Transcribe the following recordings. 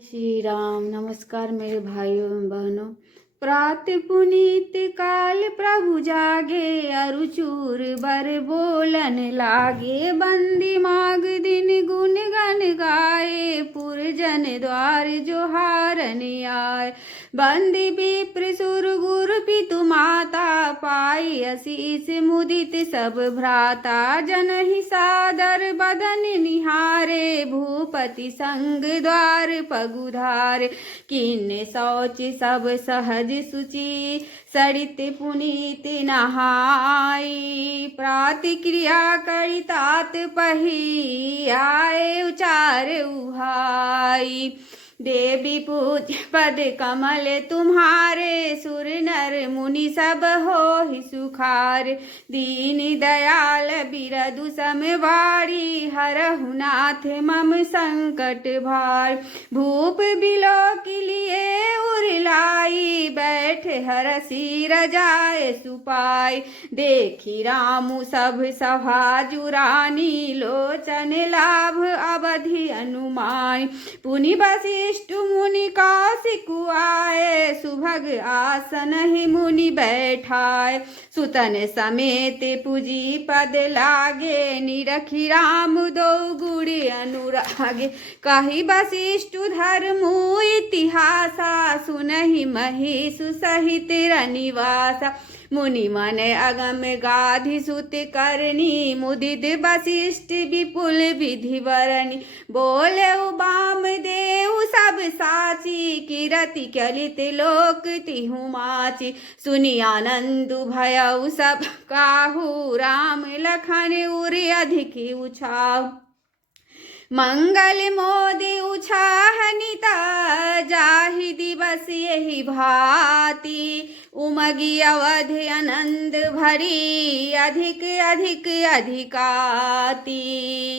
श्री राम। नमस्कार मेरे भाइयों एवं बहनों। प्रात पुनीत काल प्रभु जागे, अरुचूर बर बोलन लागे। बंदी माग दिन गुण गन गाए, पुरजन द्वार जोहारन आए। बंदी विप्र सुर गुरु पितु माता, पाई असीस मुदित सब भ्राता। जनहि सादर बदन निहारे, भूपति संग द्वार पगुधार। किन्ने शौच सब सहज सुचि, सरित पुनीत नहाई। प्रातिक्रिया करि तात पही, आए उचार उहाई। देवी पूज पद कमल तुम्हारे, सुर नर मुनि सब होहि सुखार। दीन दयाल बिरदु समवारी, हरहु नाथ मम संकट भार। भूप बिलोक लिए उरलाई, बैठ हरषि रजाए सुपाई। देखी रामु सब सभा जुरानी, लोचन लाभ अवधि अनुमान। पुनि वशिष्ठ मुनि कौशिकु आए, सुभग आसन ही मुनि बैठाए। सुतन समेत पूजी पद लागे, निरखी राम दो गुड़ी अनुरागे। कहि वशिष्ठ धर्मु इतिहासा, सुनहि महिषु सहित रनिवासा। मुनि मन अगम गाधि सुत करनी, मुदित वशिष्ठ विपुल विधि वरनी। बोले बाम देव सब साची, किरति कलित लोक तिहु माची। सुनि आनंदु भयउ सब काहू, राम लखन उरि अधिक उछाहु। मंगल मोदि उछाहनिता, जाहि दिवस यही भांति। उमगी अवध आनंद भरी, अधिक अधिक अधिकाति।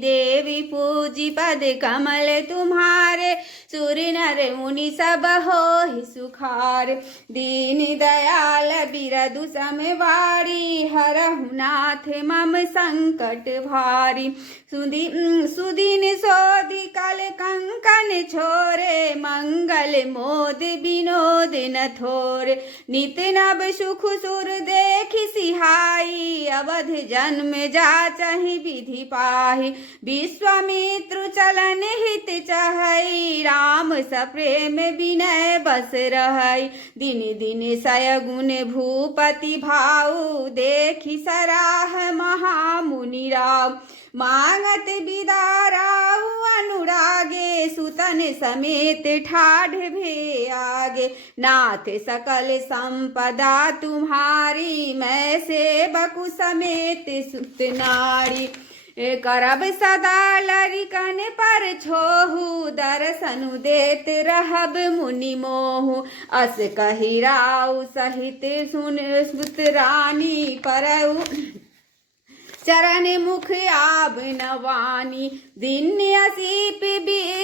देवी पूजी पद कमल तुम्हारे, सुर नर मुनि सब होहि सुखार। दीन दयाल बिरदु समवारी, हरहु नाथ मम संकट भारी। सुदीन सोदि कल कंकन छोरे, मंगल मोद विनोद न थोरे। नित नव सुख सुर देखि सिहाई, अवध जन्म जाचहि विधि पाहि। विश्वामित्र चलन हित चहई, राम सप्रेम विनय बस रहई। दिन दिन सयगुण भूपति भाऊ, देखि सराह महामुनि राव। मांगत बिदाराहु अनुरागे, सुतन समेत ठाढ़ भे आगे। नाथ सकल संपदा तुम्हारी, मैं सेवकु समेत सुत नारी। करब सदा लरिकन पर छोहु, दर्शनु देत रहब मुनि मोहु। अस कहि राउ सहित सुन सुत रानी, परउ चरण मुख आब नवानी। दिन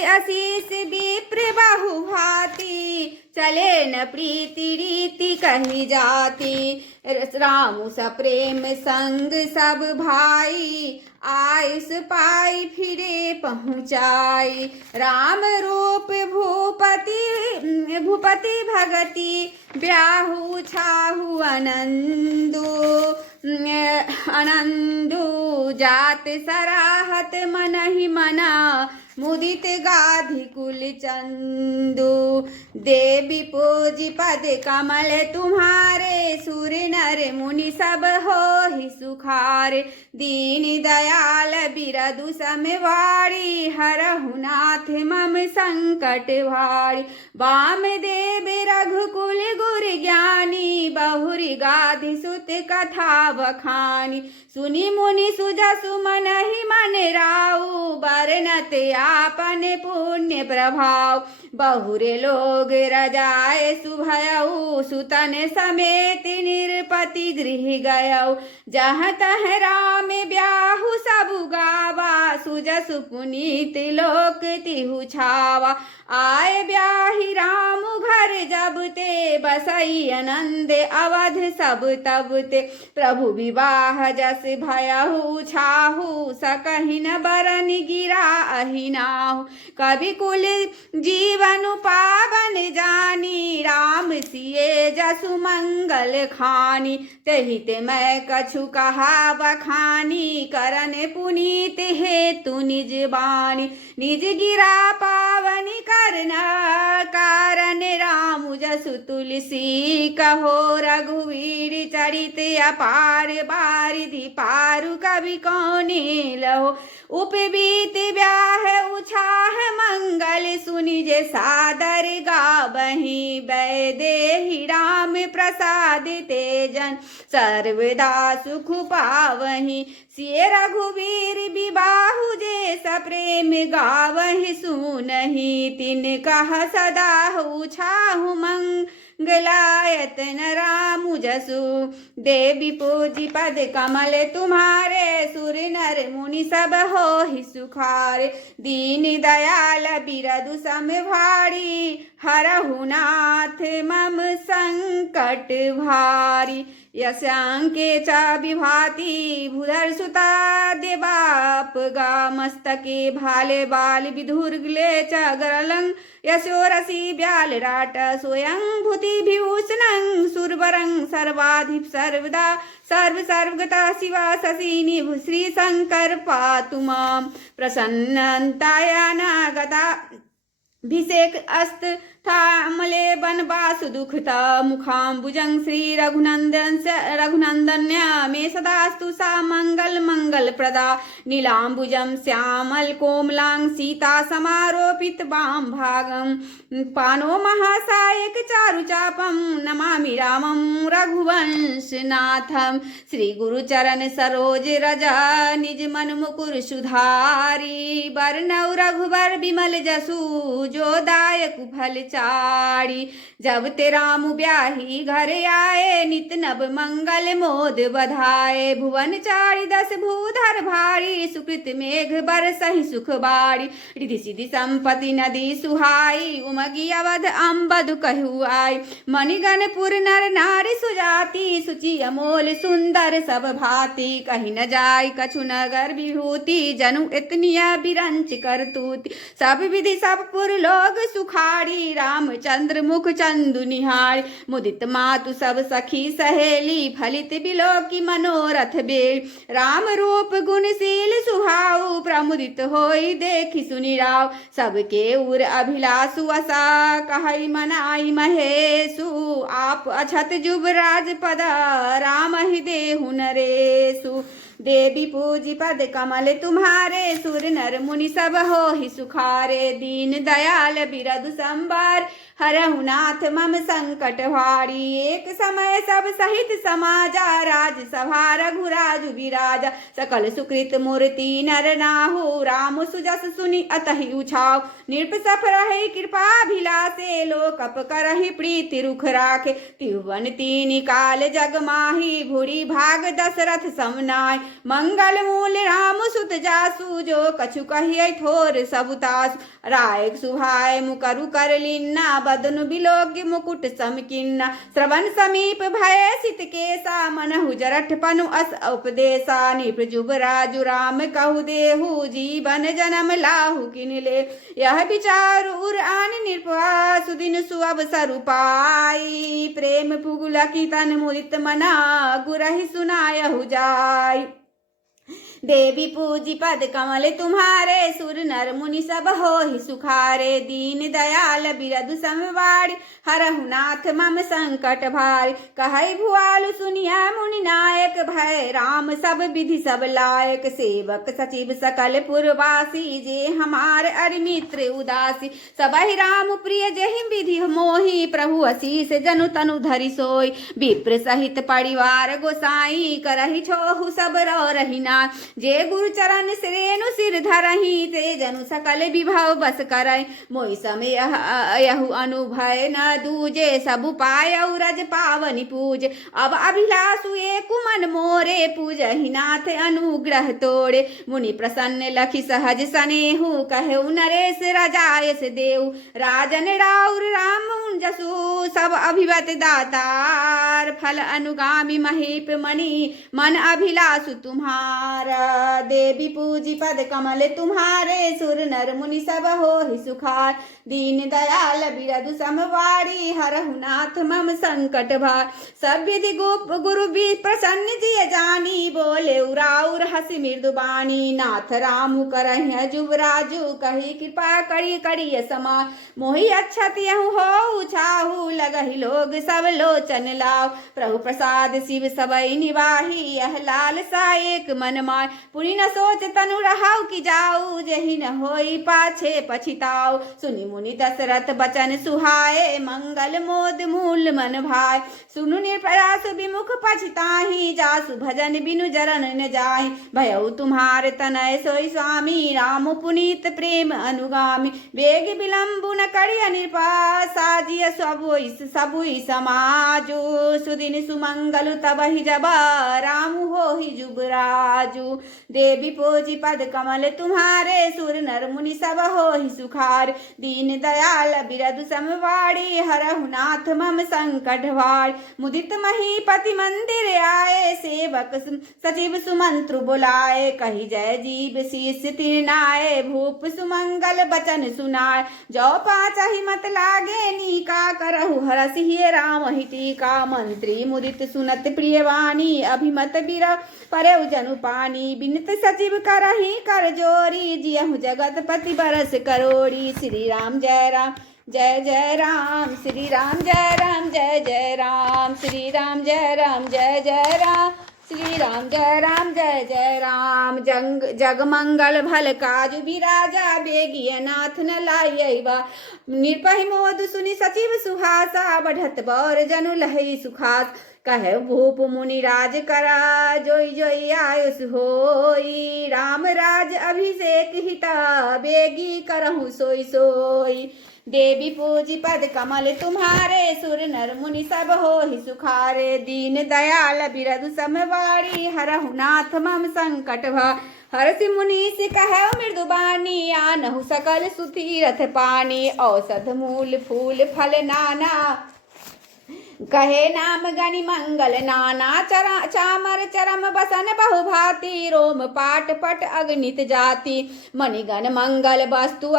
असीस विप्र बहु भांति, चले न प्रीति रीति कही जाति। रामु सप्रेम संग सब भाई, आयुष पाई फिरे पहुँचाई। राम रूप भूपति भगति, ब्याहु छाहु आनंदु। जात सराहत मनहि मना, मुदित गाधि कुल चंदु। देवी पूजी पद कमल तुम्हारे, सुर नर मुनि सब होहि सुखार। दीन दयाल बिरदु समवारी, हरहु नाथ मम संकट भारी। वामदेव रघुकुल गुर ज्ञानी, बहुरी गाधि सुत कथा बखानी। सुनि मुनि सुजसु मनहि मन राउ, बरनत आपन पुण्य प्रभाव। बहुरे लोग रजाए सुभयउ, सुतन समेत निरपति गृह गयउ। जहाँ तह राम ब्याहु सबु गावा, सुजसु पुनीत लोक तिहु छावा। आए ब्याहि राम घर जब ते बसई आनंद अवध सब तब ते प्रभु विवाह जस भयहु छाहु सकहि न बरन गिरा अहिनाहु कवि कुल जीवन पावन जानी राम सिए जसु मंगल खानी तेहि ते मैं कछु कहा बखानी करन पुनीत हेतु निज बानी निज गिरा पावनी करना कारण राम जसु तुलसी कहो रघुवीर चरित अपार बारिधि पारु कवि कौने लहो उपबीत ब्याह उछाह मंगल सुनि जे सादर गावहि वैदेहि राम प्रसाद तेजन सर्वदा सुख पावहि सिय रघुवीर विबाहु जे सप्रेम गावहि सुनहि तिन कह सदा उछाहु मंगलायतन राम जसु देवी पूजी पद कमल तुम्हारे सुर नर मुनि सब होहि सुखारे दीन दयाल बिरदु सम भारी हरहु नाथ मम संकट भारी यस्यांके च विभाति भूधर सुता देवाप गा मस्तके भाले बाल विधुर्गले च गरलं यशोरसी ब्याल राट स्वयं भूति विभूषणं सुरवरं सर्वाधिप सर्वदा सर्व सर्वगता शिवा शशि निभु श्री शंकर पातु मां प्रसन्नताया नागता भिषेक अस्त थामले बनवासु दुखता मुखाम्बुजं श्री रघुनंदन्या मे सदास्तु सा मंगल मंगल प्रदा नीलाम्बुजं श्यामल कोमलांग सीता समारोपित वाम भागं पानो महासायक चारु चापम नमामि रामं रघुवंशनाथं श्री गुरुचरण सरोज रजा निज मन मुकुर सुधारी बरनौ रघुबर विमल जसु जो दायक फल चारी जब ते राम ब्याही घर आए नित नव मंगल मोद बधाए भुवन चारि दस भूधर भारी सुकृत मेघ बरसहि सुख बारी रिधि सिद्धि संपत्ति नदी सुहाई उमगी अवध अम्बद कहु आई मणिगण पुर नर नारी सुजाति सुचि अमोल सुंदर सब भांति कहीं न जाय कछु नगर विभूति जनु इतनिया बिरंच करतूति सब विधि सब पुर लोग सुखारी रामचंद्र मुख चंदु निहारी मुदित मातु सब सखी सहेली फलित बिलोकी मनोरथ बेल राम रूप गुणशील सुहाऊ प्रमुदित होई देखि सुनि राव सबके उर अभिलाषु असा कहई मनाई महेशु आप अछत जुबराज पद राम ही देहु नरेशु देवी पूजी पद कमल तुम्हारे सुर नर मुनि सब होहि सुखारे दीन दयाल बिरदु संबार हरहु नाथ मम संकट भारी एक समय सब सहित समाजा राज सभा रघुराजु विराजा सकल सुकृत मूर्ति नर नाहु राम सुजस सुनि अतहि उछाव नृप सफ रहि कृपा भिलासे लोकप करहि प्रीति रुख राखे तिरुवन तीन काल जग माही भूरी भाग दशरथ समनाय मंगल मूल राम सुत जासु जो कछु कहियै थोर सबुतास राय सुहाय मुकरु कर लिन्ना बदनु बिलोग्य मुकुट समकिन्ना श्रवण समीप भय सित केसा मनहु जरठ पनु अस उपदेशा निप जुबराजु राम कहु देहु जीवन जन्म लाहु किनले यह विचार उर आन निर्भा सुदिन सुअवसर पाई प्रेम पुगुला की तन मुदित मना गुरहि सुनायहु जाय देवी पूजी पद कमल तुम्हारे सुर नर मुनि सब होहि सुखारे दीन दयाल बिरदु समवारी हरहु नाथ मम संकट भारी कहै भुआलु सुनिया मुनि नायक भय राम सब विधि सब लायक सेवक सचिव सकल पुरवासी जे हमार अरिमित्र उदासी सबहि राम प्रिय जेहि विधि मोहि प्रभु असीस जनु तनु धरि सोई विप्र सहित परिवार गोसाई करहि छोहु सब रहिना जे गुरु चरण श्रेणु सिर धरही ते जनु सकल विभव बस करई मोहि समय यहु अनुभय न दूजे सब पाय रज पावनि पूज अब अभिलाषु एक मन मोरे पूजहि नाथ अनुग्रह तोड़े मुनि प्रसन्न लखि सहज सनेहु कहु नरेश राजायस देव राजन राउर राम जसु सब अभिवत दातार फल अनुगामी महीप मणि मन अभिलाषु तुम्हारा देवी पूजी पद कमल तुम्हारे सुर नर मुनि सब हो ही सुखार दीन दयाल बिरदु समवारी हरहु नाथ मम संकट भार सब विधि गोप गुरु भी प्रसन्न जिय जानी बोले उराउर हसी मृदु बानी नाथ रामु करहि जुबराजु कही कृपा करी करिय समा मोहि अच्छत यहु हो छाहु लगहि लोग सब लोचन लाओ प्रभु प्रसाद शिव सबई निवाही यह लाल सा एक मन माय पुरी न सोच तनु रहाउ की जाऊ जहि न होई पाछे पछिताओ सुनि मुनि दशरथ बचन सुहाए मंगल मोद मूल मन भाई सुनु निर्प्रयास विमुख पछिताही जासु भजन बिनु जरन न जाय भयउ तुम्हारे तनय सोई स्वामी राम पुनीत प्रेम अनुगामी वेग विलंबु न करिय निरपा साजिय सबुई समाजु सुदिन सुमंगलु तबहि जब रामु हो ही जुबराजु देवी पोजी पद कमल तुम्हारे सुर नर मुनि सब हो ही सुखार दीन दयाल बिरदु समवाड़ी हरहु नाथ मम संकट भार मुदित महीपति मंदिर आए सेवक सचिव सुमंत्र बुलाए कही जय जीव शीस तिरनाए भूप सुमंगल बचन सुनाए जो पाँच हिमत लागे नीका करहु हरसिहि राम ही टीका मंत्री मुदित सुनत प्रियवाणी अभिमत बिर परउ जनु पानी बिनत सचिव करहि कर जोरी जियहु जगतपति बरस करोड़ी श्री राम जय राम जय जय राम श्री राम जय राम जय जय राम श्री राम जय राम जय जय राम श्री राम जय राम जय जय राम जग मंगल भल काजु बिराजा बेगिय नाथ न लाइबा निर्पहि मोद सुनि सचिव सुहासा बढ़त बौर जनु लहई सुखास कहे भूप मुनि राज करा जोई जोई आयुष होई राम राज अभिषेक हिता बेगी करहु सोई सोई देवी पूजी पद कमल तुम्हारे सुर नर मुनि सब हो ही सुखारे दीन दयाल बिरदु समवाड़ी हरहु नाथ मम संकट भा हरसि मुनीस कहौ मृदुबानी आनहु सकल सुतीरथ पानी औषध मूल फूल फल नाना कहे नाम गनि मंगल नाना चामर चरम बसन बहु भांति रोम पाट पट अगणित जाति मणिगण मंगल वस्तु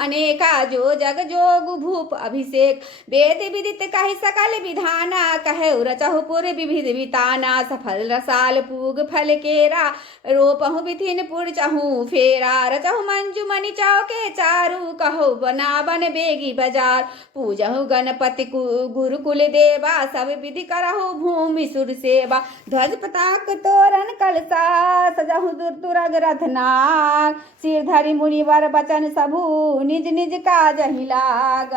अनेका जो जग जोग भूप अभिषेक वेद विदित कहि सकल विधाना कहे रचहु पुर विविध विताना सफल रसाल पूग फल केरा रोपहु विधिन पुर चहु फेरा रचहु मंजू मणि चौके चारु कहु बना बन बेगी बाजार पूजहु गणपति गुरुकुल देव सब विधि करहु भूमि सुर सेवा ध्वज पताक तोरण कलसा सजहु दुर्तुरग रथनाग सिरधरि मुनिवर बचन सबु निज निज काज ही लाग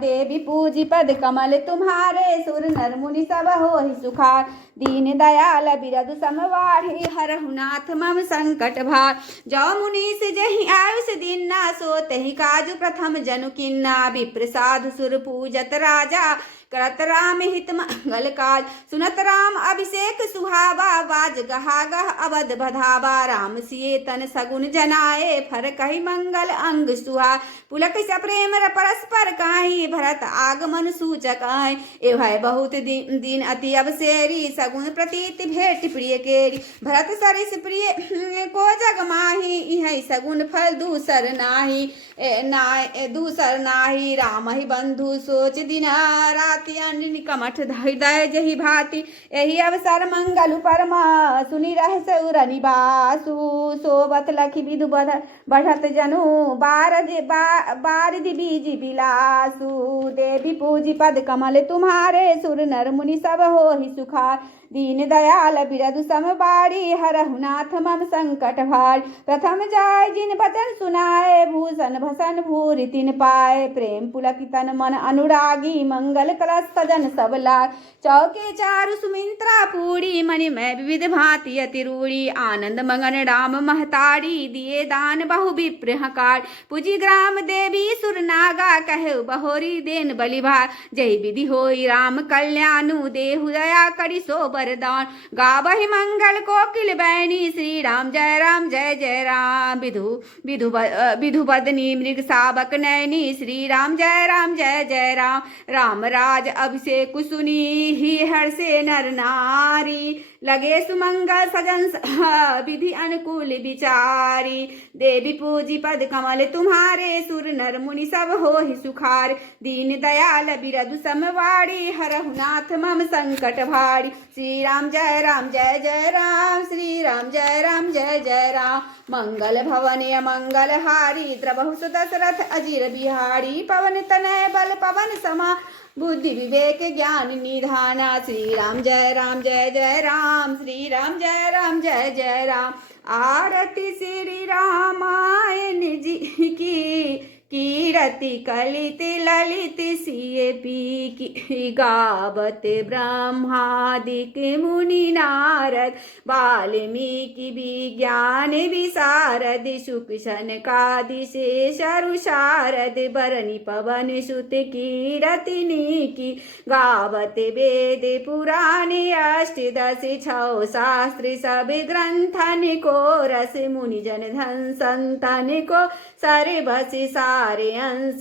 देवी पूजी पद कमल तुम्हारे सुर नर मुनि सब हो ही सुखार दीन दयाल बिरदु समवाढ़ी हरहु नाथ मम संकट भार जो मुनीस जहि आयुष दिन्ना सो तहि काजु प्रथम जनु किन्ना विप्र साधु सुर पूजत राजा करत राम हित मंगल काज सुनत राम अभिषेक सुहावा बाज गहा गह अवध बधावा राम सिए तन सगुन जनाए फर कही मंगल अंग सुहा पुलक सप्रेम परस्पर काहि भरत आगमन सूचक आय एवं बहुत दिन अति अवसेरी सगुन प्रतीत भेट प्रिय केरी भरत सरिस प्रिय को जग माही इह सगुन फल दूसर नाही दूसर नाही राम ही बंधु सोच दिन राति कमठ हृदय जही भांति यही अवसर मंगल परमा सुनि रह सौर निवासु सोबत लखी विदु बढ़त जनु बारदि बीज बिलासु देवी पूजी पद कमल तुम्हारे सुर नर मुनि सब हो ही सुखार दीन दयाल बिरदु समबाड़ी हरहु नाथ मम संकट भार प्रथम जाय जिन बचन सुनाए भूषण भसन भूरि तिन पाए प्रेम पुलक तन मन अनुरागी मंगल कल रस सजन सब लाग। चौके चारु सुमिंत्रा पूरी मणि में विविध भांति अति रूढ़ी। आनंद मगन राम महतारी दिए दान बहु विप्र हकार। पूजी ग्राम देवी सुर नागा कहे बहोरी देन बलि भाग। जय विधि होई राम कल्याणु देहु दया करि सो बरदान। गावहि मंगल कोकिल बैनी श्री राम जय जय राम। विधु बदनी मृग साबक नैनी श्री राम जय जय राम। राम राज अभिषेक सुनी ही हर्षे नर नारी। लगे सुमंगल सजन विधि अनुकूल विचारी। देवी पूजी पद कमल तुम्हारे सुर नर मुनि सब हो ही सुखार। दीन दयाल बिरदु समवाड़ी हरहु नाथ मम संकट भारी। श्री राम जय जय राम। श्री राम जय जय राम। मंगल भवन मंगल हारी द्रबहु सुत दशरथ अजीर बिहारी। पवन तनय बल पवन समा बुद्धि विवेक ज्ञान निधाना। श्री राम जय जय राम। श्री राम जय जय राम। आरती श्री रामायण जी की कीरति कलित ललित सिय पी की। गावत ब्रह्मादिक मुनि नारद वाल्मीकि विज्ञान विशारद। शुक सनकादि शेषरु शारद बरनि पवन सुत कीरति की। गावत वेद पुराण अष्टदश छौ शास्त्र सब ग्रंथन को। रस मुनि जन धन संतन को सर्वस सारे अंश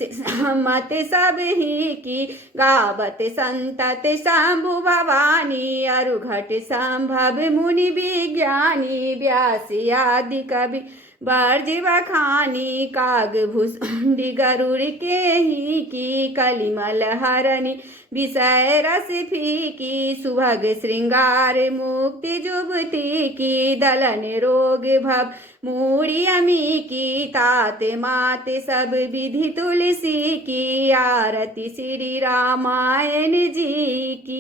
मत सब ही की। गावत संतत शंभु भवानी अरु घट संभव मुनि विज्ञानी। व्यास आदि कवि बर्ज बखानी। काग भूषुंडी गरुड़ के ही की। कलिमल हरणी विषय रस फीकी। सुभग श्रृंगार मुक्ति जुगति की। दलन रोग भव मूढ़ी अमी की। ताते माते सब विधि तुलसी की। आरती श्री रामायण जी की।